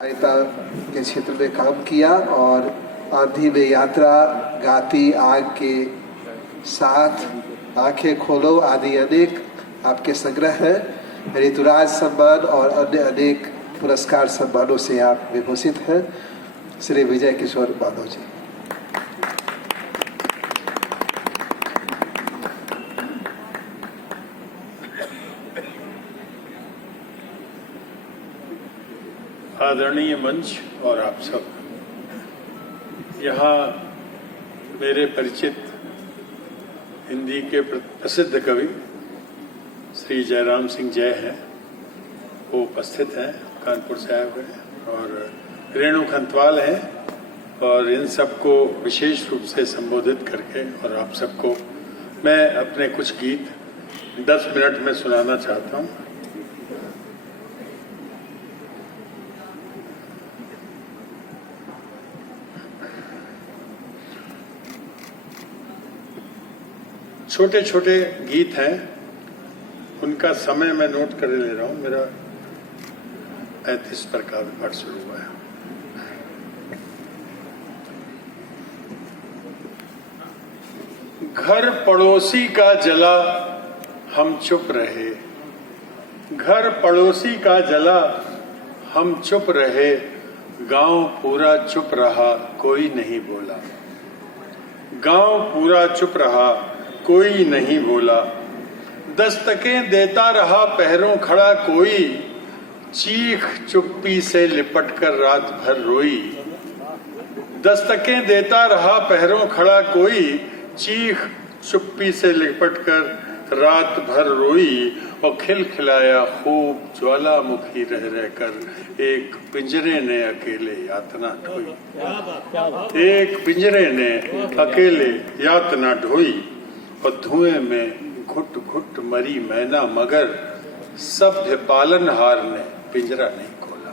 सहायता के क्षेत्र में काम किया और आंधी में यात्रा, गाती आग के साथ, आंखें खोलो आदि अनेक आपके संग्रह हैं। ऋतुराज सम्मान और अन्य अनेक पुरस्कार सम्मानों से आप विभूषित हैं। श्री विजय किशोर माधव जी। आदरणीय मंच और आप सब, यहाँ मेरे परिचित हिंदी के प्रसिद्ध कवि श्री जयराम सिंह जय हैं, वो उपस्थित हैं, कानपुर से आए हुए हैं, और रेणु खंतवाल हैं, और इन सबको विशेष रूप से संबोधित करके और आप सबको मैं अपने कुछ गीत 10 मिनट में सुनाना चाहता हूँ। छोटे छोटे गीत हैं, उनका समय मैं नोट कर ले रहा हूं। मेरा 35 पर काव्य पाठ शुरू हुआ है। घर पड़ोसी का जला हम चुप रहे, घर पड़ोसी का जला हम चुप रहे, गांव पूरा चुप रहा कोई नहीं बोला, गांव पूरा चुप रहा कोई नहीं बोला, दस्तकें देता रहा पैरों खड़ा कोई, चीख चुप्पी से लिपट कर रात भर रोई, दस्तकें देता रहा पैरों खड़ा कोई, चीख चुप्पी से लिपट कर रात भर रोई, और खिलखिलाया खूब ज्वालामुखी रह रहकर एक पिंजरे ने अकेले यातना ढोई, एक पिंजरे ने अकेले यातना ढोई, और धुएं में घुट घुट मरी मैना मगर, सभ्य पालनहार ने पिंजरा नहीं खोला,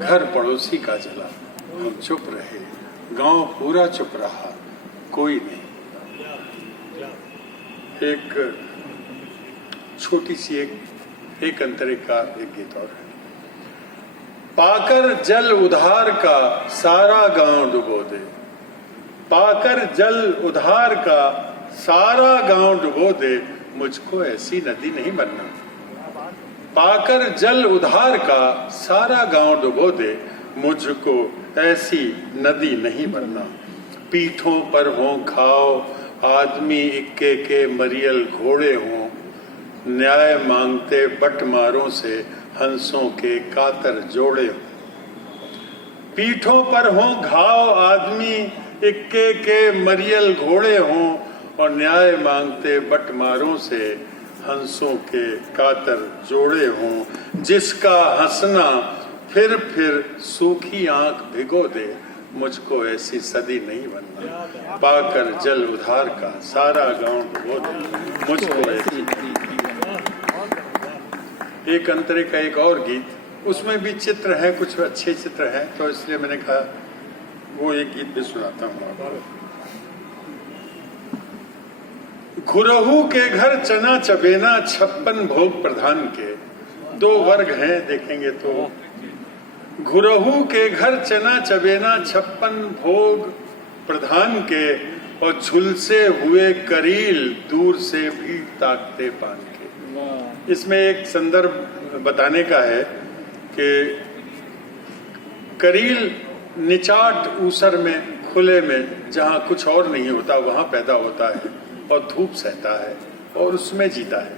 घर पड़ोसी का जला हम चुप रहे, गांव पूरा चुप रहा कोई नहीं। एक छोटी सी एक अंतरे का एक गीत और है। पाकर जल उधार का सारा गांव डुबो दे, पाकर जल उधार का सारा गांव डुबो दे, मुझको ऐसी नदी नहीं बनना, पाकर जल उधार का सारा गांव डुबो दे, मुझको ऐसी नदी नहीं बनना, पीठों पर हों घाव आदमी इक्के के मरियल घोड़े हों, न्याय मांगते बटमारों से हंसों के कातर जोड़े हों, पीठों पर हों घाव आदमी इक्के के मरियल घोड़े हों, और न्याय मांगते बटमारों से हंसों के कातर जोड़े हों, जिसका हंसना फिर सूखी आंख भिगो दे, मुझको ऐसी सदी नहीं बनना, पाकर जल उधार का सारा गांव डुबो दे, मुझको ऐसी। एक अंतरे का एक और गीत, उसमें भी चित्र है, कुछ अच्छे चित्र हैं, तो इसलिए मैंने कहा वो एक गीत भी सुनाता हूँ आपको। घुरहू के घर चना चबेना 56 भोग प्रधान के, 2 वर्ग हैं देखेंगे तो, घुरहू के घर चना चबेना 56 भोग प्रधान के, और झुलसे हुए करील दूर से भी ताकते पान के। इसमें एक संदर्भ बताने का है कि करील निचाट ऊसर में, खुले में, जहाँ कुछ और नहीं होता वहाँ पैदा होता है और धूप सहता है और उसमें जीता है,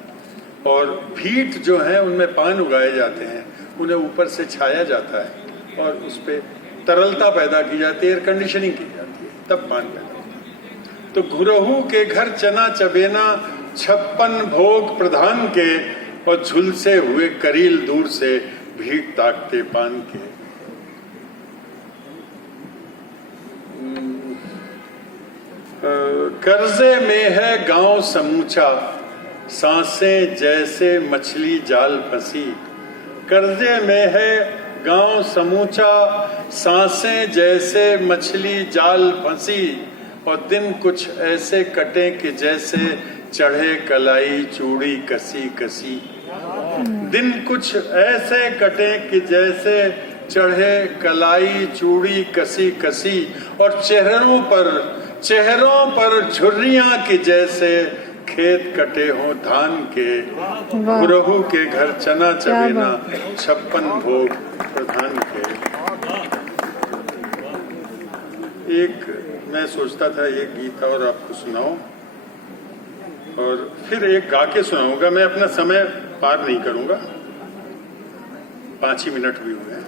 और भीट जो है उनमें पान उगाए जाते हैं, उन्हें ऊपर से छाया जाता है और उस पर तरलता पैदा की जाती है, एयर कंडीशनिंग की जाती है, तब पान पैदा होता है। तो घुरहू के घर चना चबेना 56 भोग प्रधान के, और झुलसे हुए करील दूर से भीट ताकते पान के। कर्जे में है गांव समूचा, सांसें जैसे मछली जाल फंसी, कर्जे में है गांव समूचा, सांसें जैसे मछली जाल फंसी, और दिन कुछ ऐसे कटे कि जैसे चढ़े कलाई चूड़ी कसी कसी, दिन कुछ ऐसे कटे कि जैसे चढ़े कलाई चूड़ी कसी कसी, और चेहरों पर झुर्रियां की जैसे खेत कटे हों धान के, गुरहु के घर चना चबेना 56 भोग प्रधान के। एक मैं सोचता था एक गीत और आपको सुनाऊं और फिर एक गा के सुनाऊंगा। मैं अपना समय पार नहीं करूंगा, 5 ही मिनट भी हुए हैं।